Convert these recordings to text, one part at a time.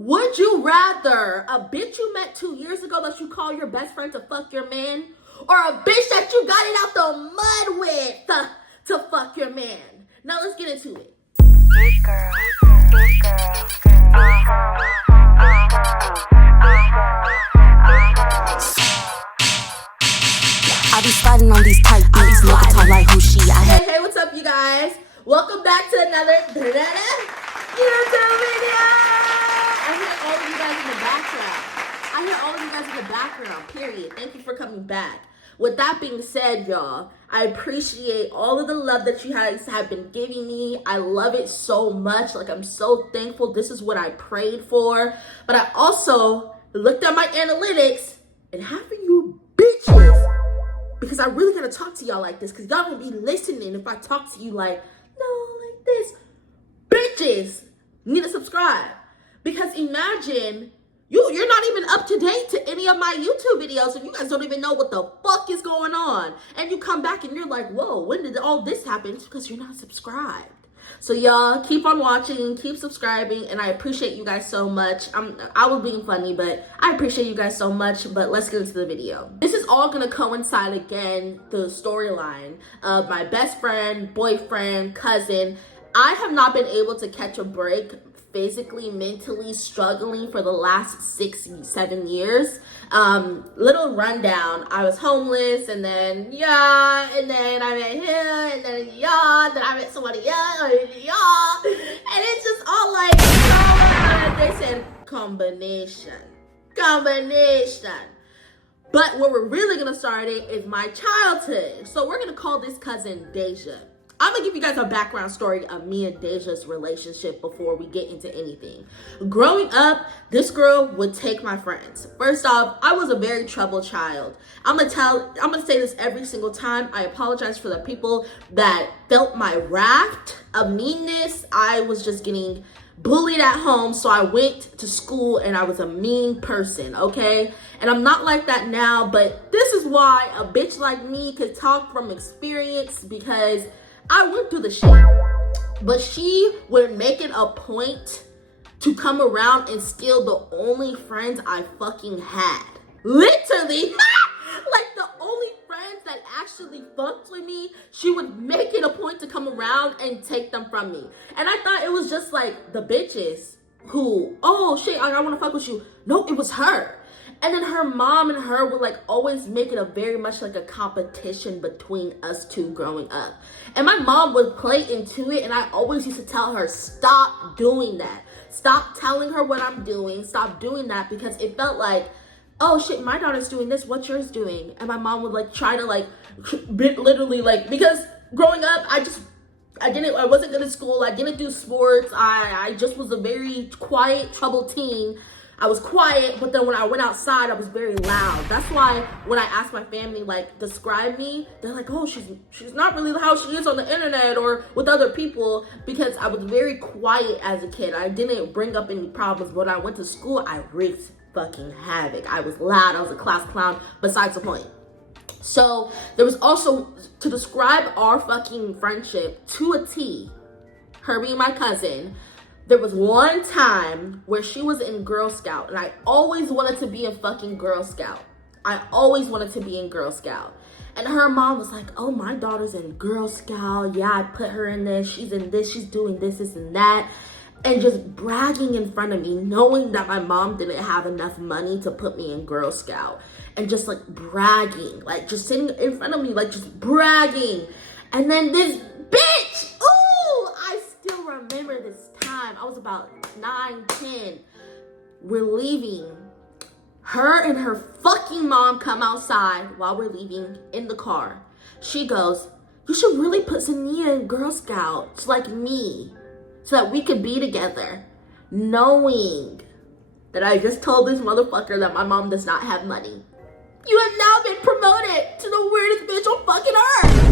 Would you rather a bitch you met 2 years ago that you call your best friend to fuck your man, or a bitch that you got it out the mud with to fuck your man? Now let's get into it. Big girl, big girl, I be sliding on these tight beats, nigga talk like who she. Hey, what's up, you guys? Welcome back to another YouTube video. I hear all of you guys in the background. Period. Thank you for coming back. With that being said, y'all, I appreciate all of the love that you guys have been giving me. I love it so much. Like, I'm so thankful. This is what I prayed for. But I also looked at my analytics, and half of you bitches, because I really gotta talk to y'all like this, because y'all gonna be listening if I talk to you like, no, like this. Bitches need to subscribe. Because imagine, you're not even up to date to any of my YouTube videos, and you guys don't even know what the fuck is going on. And you come back and you're like, whoa, when did all this happen? It's because you're not subscribed. So y'all, keep on watching, keep subscribing, and I appreciate you guys so much. I was being funny, but I appreciate you guys so much. But let's get into the video. This is all gonna coincide again, the storyline of my best friend, boyfriend, cousin. I have not been able to catch a break, physically, mentally struggling for the last 6-7 years. Little rundown. I was homeless, and then I met him, and then I met somebody else, and it's just all like, they said combination. But where we're really gonna start it is my childhood. So we're gonna call this cousin Deja. I'm gonna give you guys a background story of me and Deja's relationship before we get into anything. Growing up, this girl would take my friends. First off, I was a very troubled child. I'm gonna say this every single time. I apologize for the people that felt my wrath of meanness. I was just getting bullied at home, so I went to school and I was a mean person, okay? And I'm not like that now, but this is why a bitch like me could talk from experience, because I went through the shit. But she would make it a point to come around and steal the only friends I fucking had. Literally, like the only friends that actually fucked with me, she would make it a point to come around and take them from me. And I thought it was just like the bitches who, oh shit, I wanna fuck with you. No, it was her. And then her mom and her would like always make it a very much like a competition between us two growing up. And my mom would play into it, and I always used to tell her, stop doing that. Stop telling her what I'm doing. Stop doing that, because it felt like, oh shit, my daughter's doing this, what's yours doing? And my mom would like try to like literally like, because growing up, I wasn't good at school. I didn't do sports. I just was a very quiet, troubled teen. I was quiet, but then when I went outside, I was very loud. That's why when I asked my family, like, describe me, they're like, oh, she's not really how she is on the internet or with other people, because I was very quiet as a kid. I didn't bring up any problems. When I went to school, I wreaked fucking havoc. I was loud. I was a class clown, besides the point. So there was also, to describe our fucking friendship to a T, her being my cousin, there was one time where she was in Girl Scout, and I always wanted to be a fucking Girl Scout. And her mom was like, oh, my daughter's in Girl Scout. Yeah, I put her in this. She's in this. She's doing this, and that. And just bragging in front of me, knowing that my mom didn't have enough money to put me in Girl Scout. And just like bragging, like just sitting in front of me, like just bragging. And then this bitch, ooh, I still remember this time. I was about 9, 10. We're leaving. Her and her fucking mom come outside while we're leaving in the car. She goes, you should really put Sania in Girl Scouts like me, so that we could be together. Knowing that I just told this motherfucker that my mom does not have money. You have now been promoted to the weirdest bitch on fucking earth.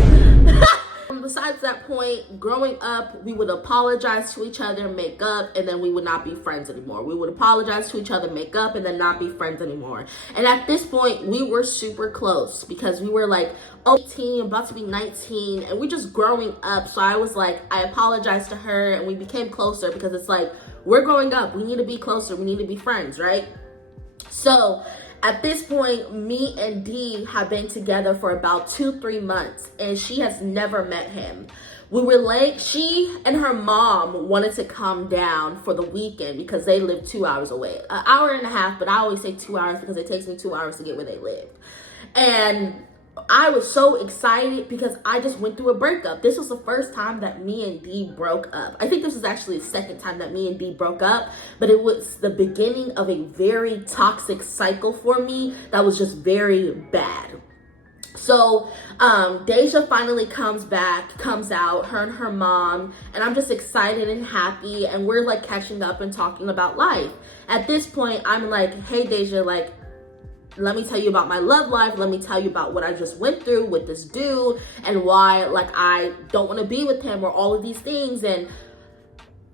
besides that point, growing up, we would apologize to each other, make up, and then we would not be friends anymore. We would apologize to each other, make up, and then not be friends anymore. And at this point, we were super close because we were like 18, about to be 19, and we just growing up. So I was like, I apologized to her, and we became closer because it's like, we're growing up. We need to be closer. We need to be friends, right? So at this point, me and Dee have been together for about 2-3 months, and she has never met him. We were late. She and her mom wanted to come down for the weekend because they live 2 hours away. An hour and a half, but I always say 2 hours because it takes me 2 hours to get where they live. And I was so excited because I just went through a breakup. This was the first time that me and Dee broke up. I think this was actually the second time that me and Dee broke up, but it was the beginning of a very toxic cycle for me that was just very bad. So Deja finally comes out, her and her mom, and I'm just excited and happy, and we're like catching up and talking about life. At this point, I'm like, hey Deja, like, let me tell you about my love life. Let me tell you about what I just went through with this dude and why, like, I don't want to be with him or all of these things. And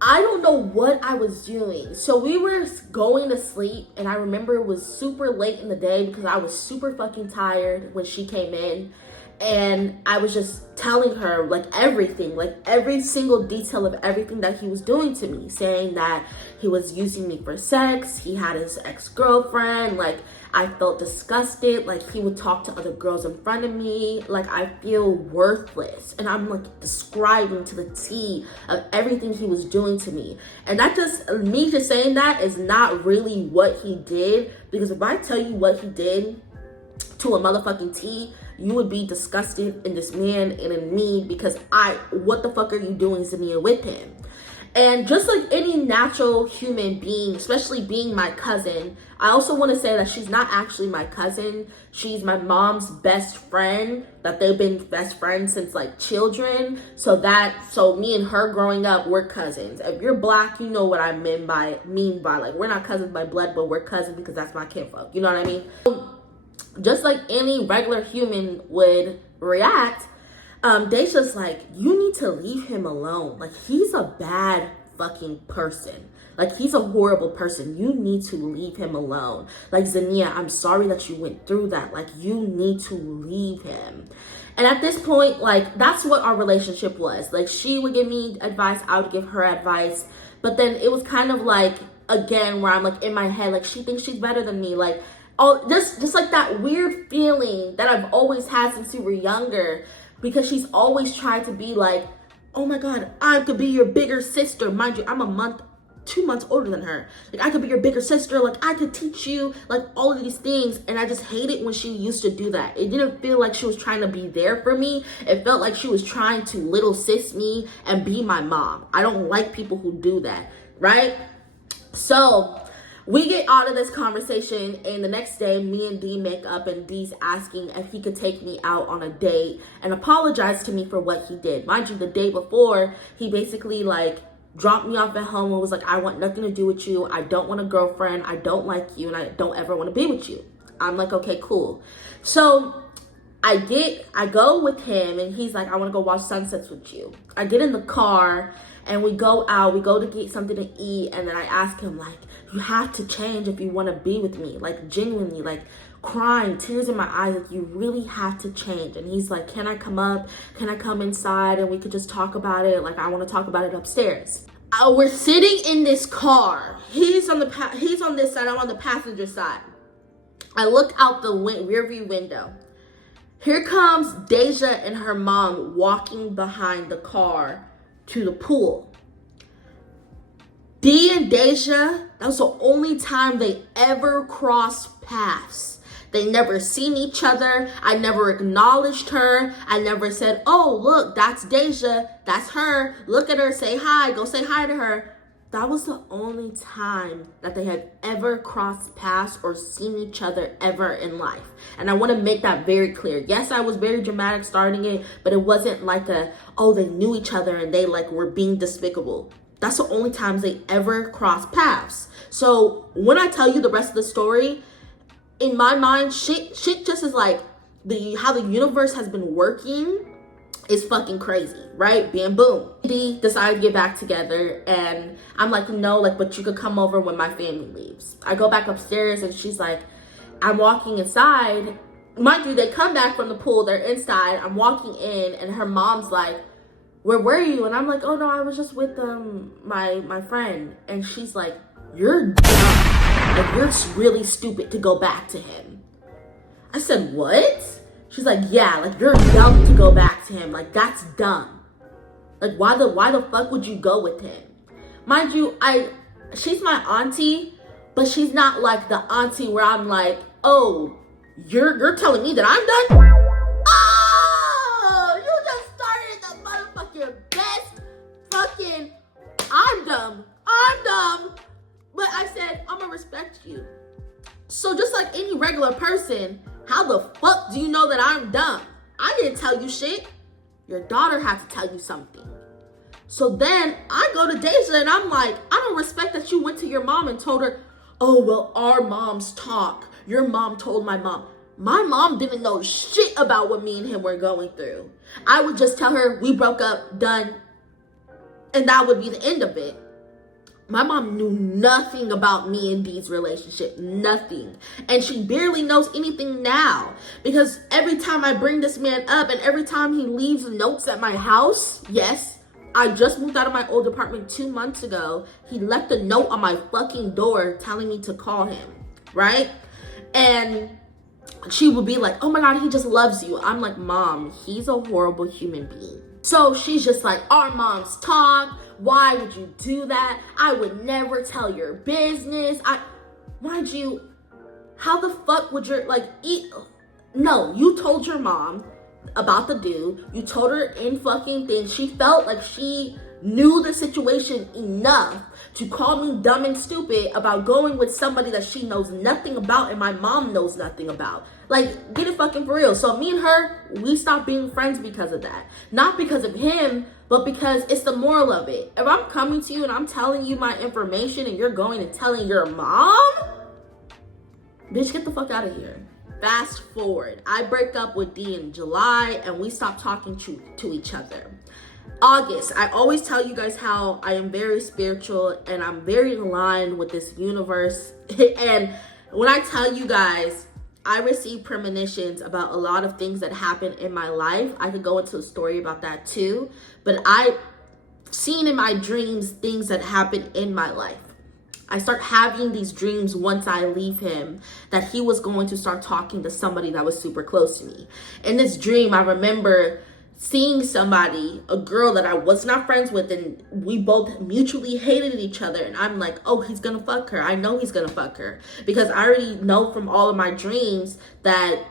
I don't know what I was doing. So we were going to sleep, and I remember it was super late in the day because I was super fucking tired when she came in. And I was just telling her, like, everything, like every single detail of everything that he was doing to me, saying that he was using me for sex, he had his ex-girlfriend, like, I felt disgusted, like, he would talk to other girls in front of me, like, I feel worthless. And I'm, like, describing to the T of everything he was doing to me. And that just, me just saying that is not really what he did, because if I tell you what he did to a motherfucking T, you would be disgusted in this man and in me, because what the fuck are you doing to me and with him? And just like any natural human being, especially being my cousin, I also want to say that she's not actually my cousin. She's my mom's best friend, that they've been best friends since like children. So me and her growing up, we're cousins. If you're black, you know what I mean by like, we're not cousins by blood, but we're cousins because that's my kinfolk. You know what I mean? Just like any regular human would react, Deja's like, you need to leave him alone. Like, he's a bad fucking person. Like, he's a horrible person. You need to leave him alone. Like, Zania, I'm sorry that you went through that. Like, you need to leave him. And at this point, like, that's what our relationship was. Like, she would give me advice, I would give her advice. But then it was kind of like, again, where I'm like in my head, like, she thinks she's better than me. Like, just like that weird feeling that I've always had since we were younger. Because she's always tried to be like, oh my God, I could be your bigger sister. Mind you, I'm 2 months older than her. Like, I could be your bigger sister. Like, I could teach you, like, all of these things. And I just hate it when she used to do that. It didn't feel like she was trying to be there for me. It felt like she was trying to little sis me and be my mom. I don't like people who do that, right? So we get out of this conversation, and the next day, me and Dee make up, and Dee's asking if he could take me out on a date and apologize to me for what he did. Mind you, the day before, he basically, like, dropped me off at home and was like, I want nothing to do with you. I don't want a girlfriend. I don't like you, and I don't ever want to be with you. I'm like, okay, cool. So I go with him, and he's like, I want to go watch sunsets with you. I get in the car, and we go out. We go to get something to eat, and then I ask him, like, you have to change if you want to be with me. Like, genuinely, like, crying, tears in my eyes, like, you really have to change. And he's like, can I come up? Can I come inside? And we could just talk about it. Like, I want to talk about it upstairs. We're sitting in this car. He's on this side. I'm on the passenger side. I look out the rear view window. Here comes Deja and her mom walking behind the car to the pool. Dee and Deja, that was the only time they ever crossed paths. They never seen each other. I never acknowledged her. I never said, oh, look, that's Deja. That's her. Look at her. Say hi. Go say hi to her. That was the only time that they had ever crossed paths or seen each other ever in life. And I want to make that very clear. Yes, I was very dramatic starting it, but it wasn't like they knew each other and they like were being despicable. That's the only times they ever crossed paths. So when I tell you the rest of the story, in my mind, shit just is like how the universe has been working is fucking crazy, right? Bam, boom. We decided to get back together, and I'm like, no, like, but you could come over when my family leaves. I go back upstairs, and she's like, I'm walking inside. Mind you, they come back from the pool, they're inside. I'm walking in, and her mom's like, where were you? And I'm like, oh no, I was just with my friend. And she's like, you're dumb. Like, you're really stupid to go back to him. I said, what? She's like, yeah, like, you're dumb to go back to him. Like, that's dumb. Like, why the fuck would you go with him? Mind you, she's my auntie, but she's not like the auntie where I'm like, oh, you're telling me that I'm done? Oh, you just started the motherfucking best fucking, I'm dumb. But I said, I'm gonna respect you. So just like any regular person, how the fuck do you know that I'm dumb? I didn't tell you shit. Your daughter had to tell you something. So then I go to Deja and I'm like, I don't respect that you went to your mom and told her, oh, well, our moms talk. Your mom told my mom. My mom didn't know shit about what me and him were going through. I would just tell her we broke up, done, and that would be the end of it. My mom knew nothing about me and Dee's relationship, nothing. And she barely knows anything now, because every time I bring this man up and every time he leaves notes at my house, yes, I just moved out of my old apartment 2 months ago. He left a note on my fucking door telling me to call him, right? And she would be like, oh my God, he just loves you. I'm like, Mom, he's a horrible human being. So she's just like, our moms talk. Why would you do that? I would never tell your business. Mind you, how the fuck would your, no, you told your mom about the dude. You told her in fucking things. She felt like she knew the situation enough to call me dumb and stupid about going with somebody that she knows nothing about and my mom knows nothing about. Like, get it fucking for real. So me and her, we stopped being friends because of that. Not because of him, but because it's the moral of it. If I'm coming to you and I'm telling you my information and you're going and telling your mom, bitch, get the fuck out of here. Fast forward, I break up with D in July and we stop talking to each other. August, I always tell you guys how I am very spiritual and I'm very aligned with this universe. And when I tell you guys, I receive premonitions about a lot of things that happen in my life. I could go into a story about that too. But I've seen in my dreams things that happen in my life. I start having these dreams once I leave him that he was going to start talking to somebody that was super close to me. In this dream, I remember seeing somebody, a girl that I was not friends with, and we both mutually hated each other. And I'm like, oh, he's gonna fuck her. I know he's gonna fuck her. Because I already know from all of my dreams that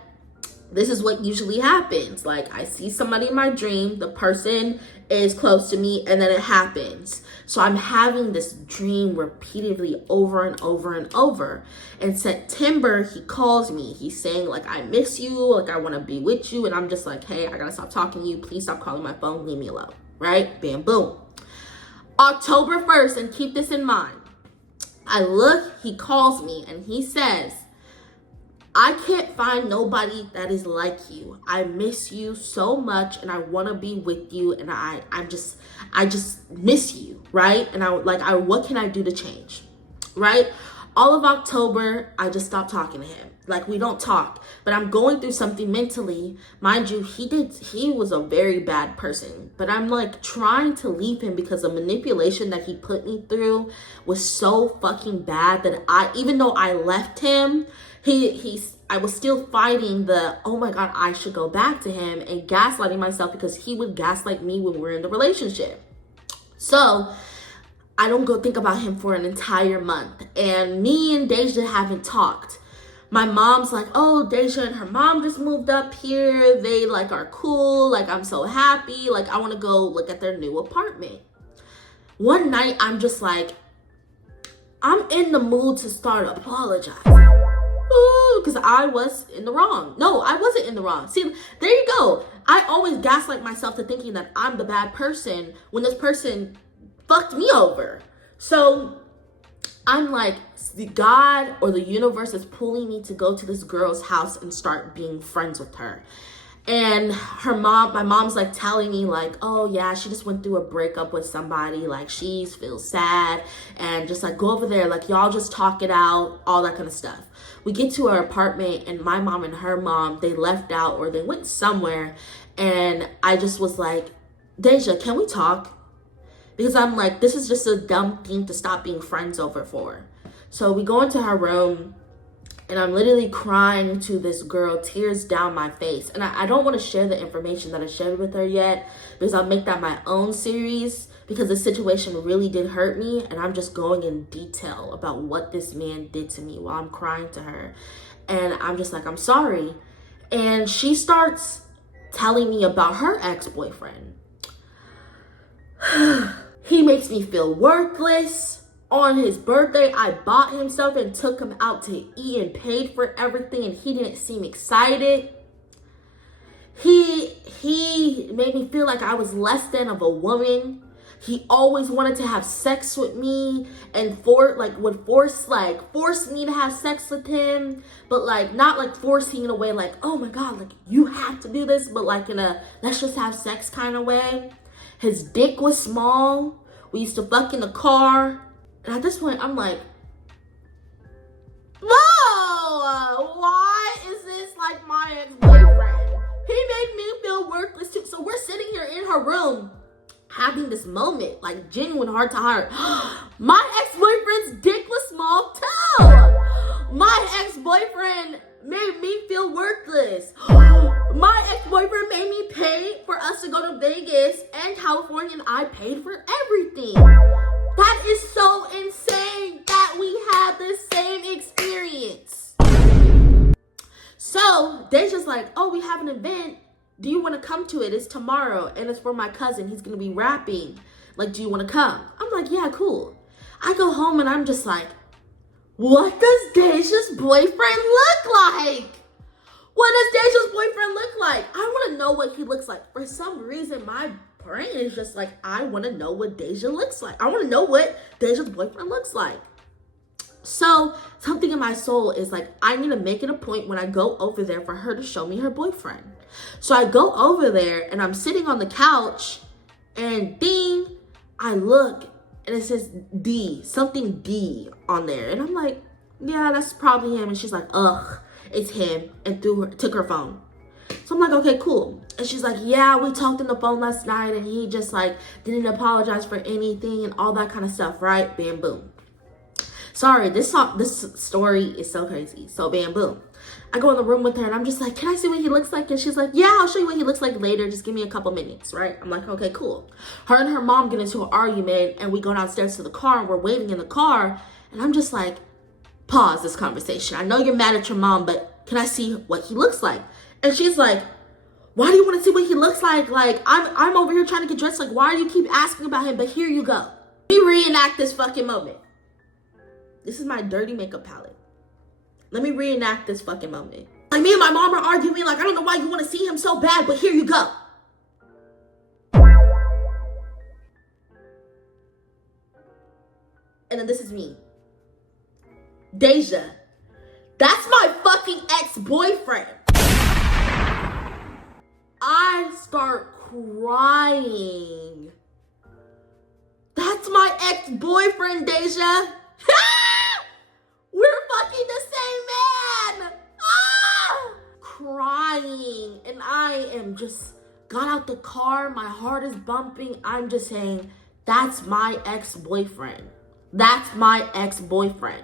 this is what usually happens. Like, I see somebody in my dream, the person is close to me, and then it happens. So I'm having this dream repeatedly over and over and over. In September, he calls me. He's saying, like, I miss you, like, I want to be with you. And I'm just like, hey, I gotta stop talking to you. Please stop calling my phone. Leave me alone, right? Bam, boom. October 1st, and keep this in mind. I look, he calls me, and he says, I can't find nobody that is like you. I miss you so much and I want to be with you, and I just miss you, right? And what can I do to change, right? All of October, I just stopped talking to him. Like, we don't talk, but I'm going through something mentally. Mind you, he was a very bad person, but I'm like trying to leave him because the manipulation that he put me through was so fucking bad that even though I left him, I was still fighting the, oh my God, I should go back to him, and gaslighting myself because he would gaslight me when we were in the relationship. So I don't go think about him for an entire month, and me and Deja haven't talked. My mom's like, oh, Deja and her mom just moved up here. They like are cool. Like, I'm so happy. Like, I want to go look at their new apartment. One night, I'm just like, I'm in the mood to start apologizing. Because I was in the wrong. No, I wasn't in the wrong. See, there you go. I always gaslight myself to thinking that I'm the bad person when this person fucked me over. So I'm like, God or the universe is pulling me to go to this girl's house and start being friends with her. And my mom's like telling me like, oh yeah, she just went through a breakup with somebody, like she feels sad, and just like go over there, like y'all just talk it out, all that kind of stuff. We get to our apartment, and my mom and her mom, they left out or they went somewhere, and I just was like, Deja, can we talk? Because I'm like, this is just a dumb thing to stop being friends over for. So we go into her room, and I'm literally crying to this girl, tears down my face. And I don't want to share the information that I shared with her yet, because I'll make that my own series, because the situation really did hurt me. And I'm just going in detail about what this man did to me while I'm crying to her. And I'm just like, I'm sorry. And she starts telling me about her ex-boyfriend. He makes me feel worthless. On his birthday, I bought him stuff and took him out to eat and paid for everything, and he didn't seem excited. He made me feel like I was less than of a woman. He always wanted to have sex with me and would force me to have sex with him, but like not like forcing in a way like, oh my God, like you have to do this, but like in a let's just have sex kind of way. His dick was small. We used to fuck in the car. And at this point, I'm like, whoa, why is this like my ex-boyfriend? He made me feel worthless too. So we're sitting here in her room having this moment, like genuine heart to heart. My ex-boyfriend's dick was small too. My ex-boyfriend made me feel worthless. My ex-boyfriend made me pay for us to go to Vegas and California, and I paid for everything. That is so insane that we had the same experience. So Deja's like, oh, we have an event. Do you want to come to it? It's tomorrow, and it's for my cousin. He's going to be rapping. Like, do you want to come? I'm like, yeah, cool. I go home, and I'm just like, what does Deja's boyfriend look like? What does Deja's boyfriend look like? I want to know what he looks like. For some reason, my brain is just like, I want to know what Deja looks like. I want to know what Deja's boyfriend looks like. So something in my soul is like, I need to make it a point when I go over there for her to show me her boyfriend. So I go over there, and I'm sitting on the couch, and ding, I look, and it says something D on there. And I'm like, yeah, that's probably him. And she's like, ugh, it's him, and took her phone. So I'm like, okay, cool. And she's like, yeah, we talked on the phone last night, and he just like didn't apologize for anything and all that kind of stuff, right? Bam, boom. Sorry, this story is so crazy. So bam, boom. I go in the room with her, and I'm just like, can I see what he looks like? And she's like, yeah, I'll show you what he looks like later. Just give me a couple minutes, right? I'm like, okay, cool. Her and her mom get into an argument, and we go downstairs to the car, and we're waiting in the car. And I'm just like, pause this conversation. I know you're mad at your mom, but can I see what he looks like? And she's like, why do you want to see what he looks like? Like, I'm over here trying to get dressed. Like, why do you keep asking about him? But here you go. Let me reenact this fucking moment. This is my dirty makeup palette. Let me reenact this fucking moment. Like, me and my mom are arguing. Like, I don't know why you want to see him so bad, but here you go. And then this is me. Deja. That's my fucking ex-boyfriend. I start crying. That's my ex-boyfriend, Deja. We're fucking the same man. Crying. And I am just got out the car. My heart is bumping. I'm just saying, that's my ex-boyfriend. That's my ex-boyfriend.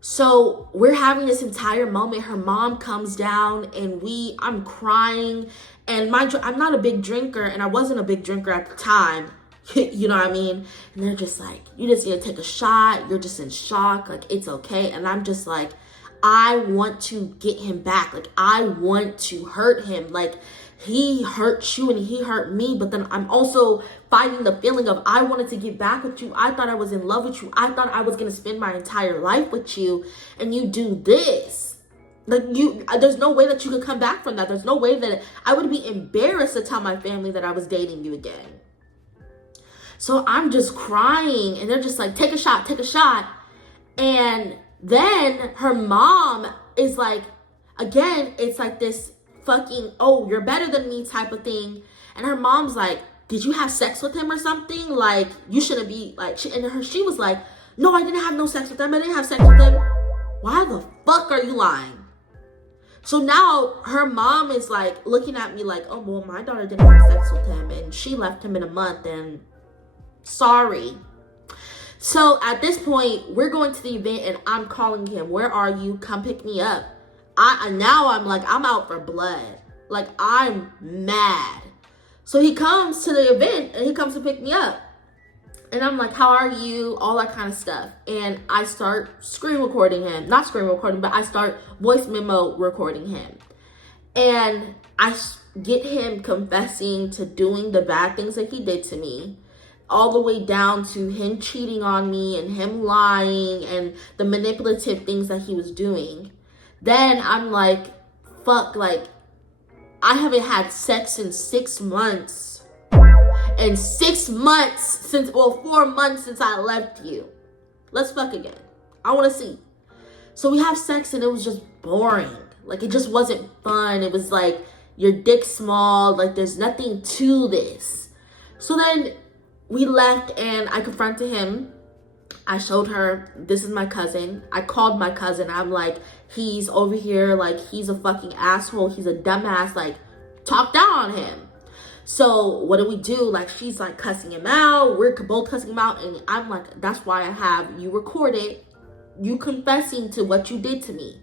So we're having this entire moment. Her mom comes down, and I'm crying. And I'm not a big drinker, and I wasn't a big drinker at the time. You know what I mean? And they're just like, you just need to take a shot. You're just in shock. Like, it's okay. And I'm just like, I want to get him back. Like, I want to hurt him. Like, he hurt you and he hurt me, but then I'm also fighting the feeling of I wanted to get back with you. I thought I was in love with you. I thought I was going to spend my entire life with you, and you do this. Like, there's no way that you could come back from that. There's no way that I would be embarrassed to tell my family that I was dating you again. So I'm just crying, and they're just like, take a shot, take a shot. And then her mom is like, again, it's like this fucking, oh, you're better than me type of thing. And her mom's like, did you have sex with him or something? Like, you shouldn't be, like, she was like, no, I didn't have no sex with him. I didn't have sex with him. Why the fuck are you lying? So now her mom is like looking at me like, oh, well, my daughter didn't have sex with him and she left him in a month and sorry. So at this point, we're going to the event and I'm calling him. Where are you? Come pick me up. Now I'm like, I'm out for blood. Like, I'm mad. So he comes to the event and he comes to pick me up. And I'm like, how are you? All that kind of stuff. And I start screen recording him. Not screen recording, but I start voice memo recording him. And I get him confessing to doing the bad things that he did to me. All the way down to him cheating on me and him lying and the manipulative things that he was doing. Then I'm like, fuck, like, I haven't had sex in 6 months. And 6 months since, well, 4 months since I left you. Let's fuck again. I want to see. So we have sex and it was just boring. Like, it just wasn't fun. It was like, your dick's small. Like, there's nothing to this. So then we left and I confronted him. I showed her, this is my cousin. I called my cousin. I'm like, he's over here. Like, he's a fucking asshole. He's a dumbass. Like, talk down on him. So what do we do? Like, she's like cussing him out. We're both cussing him out. And I'm like, that's why I have you recorded, you confessing to what you did to me.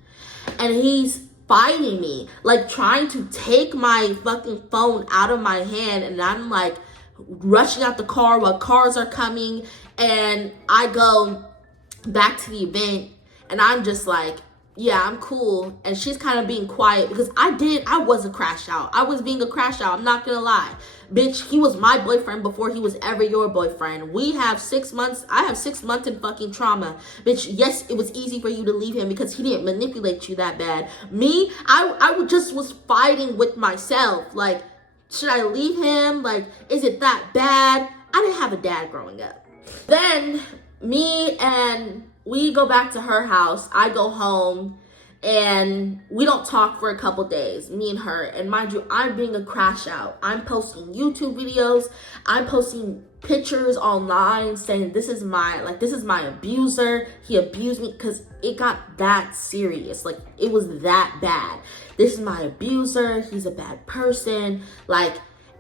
And he's fighting me, like trying to take my fucking phone out of my hand. And I'm like rushing out the car while cars are coming. And I go back to the event and I'm just like, yeah, I'm cool. And she's kind of being quiet because I was a crash out. I was being a crash out. I'm not gonna lie. Bitch, he was my boyfriend before he was ever your boyfriend. We have 6 months. I have 6 months in fucking trauma. Bitch, yes, it was easy for you to leave him because he didn't manipulate you that bad. Me, I just was fighting with myself. Like, should I leave him? Like, is it that bad? I didn't have a dad growing up. Then me and we go back to her house. I go home and we don't talk for a couple days, me and her. And mind you, I'm being a crash out. I'm posting YouTube videos. I'm posting pictures online saying this is my abuser. He abused me, because it got that serious. Like, it was that bad. This is my abuser. He's a bad person. Like,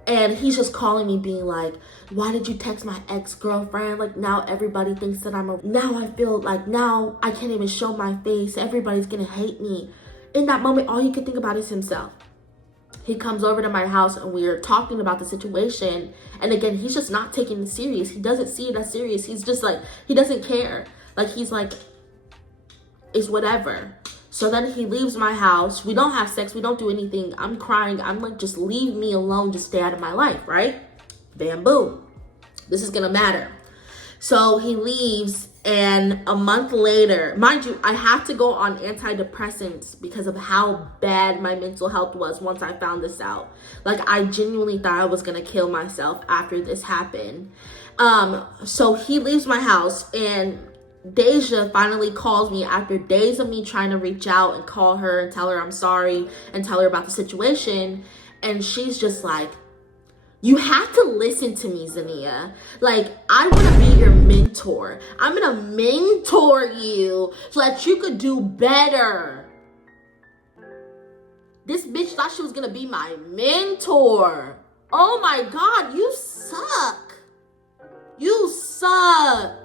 and he's just calling me being like, why did you text my ex-girlfriend? Like, now everybody thinks that now I feel like now I can't even show my face. Everybody's gonna hate me. In that moment, all he could think about is himself. He comes over to my house and we're talking about the situation. And again, he's just not taking it serious. He doesn't see it as serious. He's just like, he doesn't care. Like, he's like, it's whatever. So then he leaves my house. We don't have sex. We don't do anything. I'm crying. I'm like, just leave me alone. Just stay out of my life, right? Bam, boom. This is going to matter. So he leaves, and a month later, mind you, I have to go on antidepressants because of how bad my mental health was once I found this out. Like, I genuinely thought I was going to kill myself after this happened. So he leaves my house, and Deja finally calls me after days of me trying to reach out and call her and tell her I'm sorry and tell her about the situation. And she's just like, you have to listen to me, Zania. Like, I want to be your mentor. I'm going to mentor you so that you could do better. This bitch thought she was going to be my mentor. Oh my God, you suck. You suck.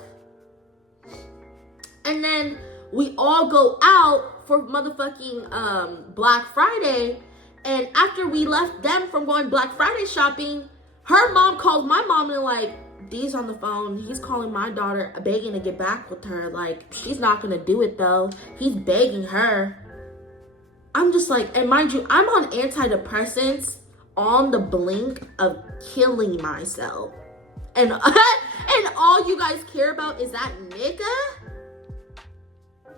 And then we all go out for motherfucking Black Friday. And after we left them from going Black Friday shopping, her mom calls my mom and like, D's on the phone. He's calling my daughter, begging to get back with her. Like, she's not going to do it though. He's begging her. I'm just like, and mind you, I'm on antidepressants on the blink of killing myself. And, and all you guys care about is that nigga?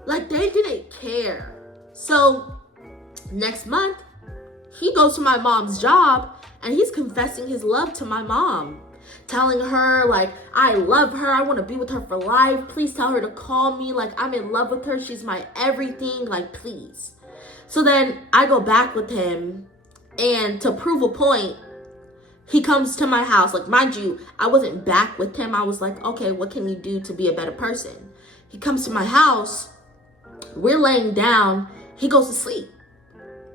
Like, they didn't care. So next month, he goes to my mom's job and he's confessing his love to my mom, telling her like, I love her. I want to be with her for life. Please tell her to call me. Like, I'm in love with her. She's my everything. Like, please. So then I go back with him And to prove a point, he comes to my house. Like, mind you, I wasn't back with him. I was like, okay, what can you do to be a better person? He comes to my house. We're laying down. He goes to sleep.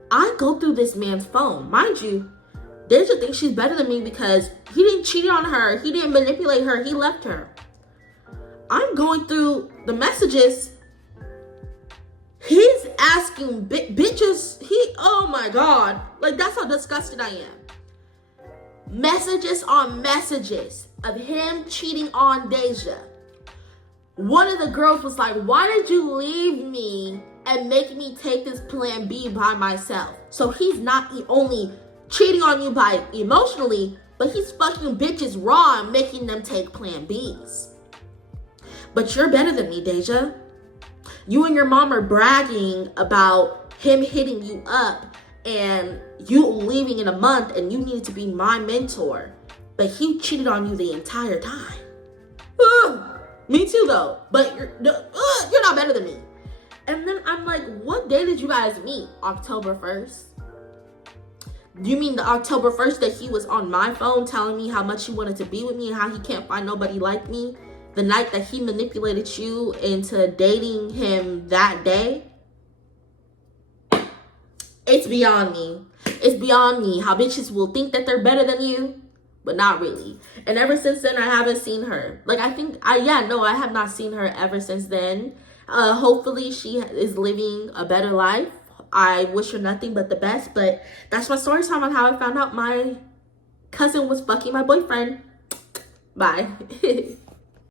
I go through this man's phone. Mind you, Deja thinks she's better than me because he didn't cheat on her. He didn't manipulate her. He left her. I'm going through the messages. He's asking bitches. Oh my God. Like, that's how disgusted I am. Messages on messages of him cheating on Deja. One of the girls was like, why did you leave me and make me take this plan B by myself? So he's not only cheating on you by emotionally, but he's fucking bitches raw and making them take plan Bs. But you're better than me, Deja. You and your mom are bragging about him hitting you up and you leaving in a month and you needed to be my mentor. But he cheated on you the entire time. Me too, though. But you're not better than me. And then I'm like, what day did you guys meet? October 1st? You mean the October 1st that he was on my phone telling me how much he wanted to be with me and how he can't find nobody like me? The night that he manipulated you into dating him that day? It's beyond me. It's beyond me how bitches will think that they're better than you, but not really. And ever since then, I haven't seen her. Like, I have not seen her ever since then. Hopefully she is living a better life. I wish her nothing but the best, but that's my story time on how I found out my cousin was fucking my boyfriend. Bye.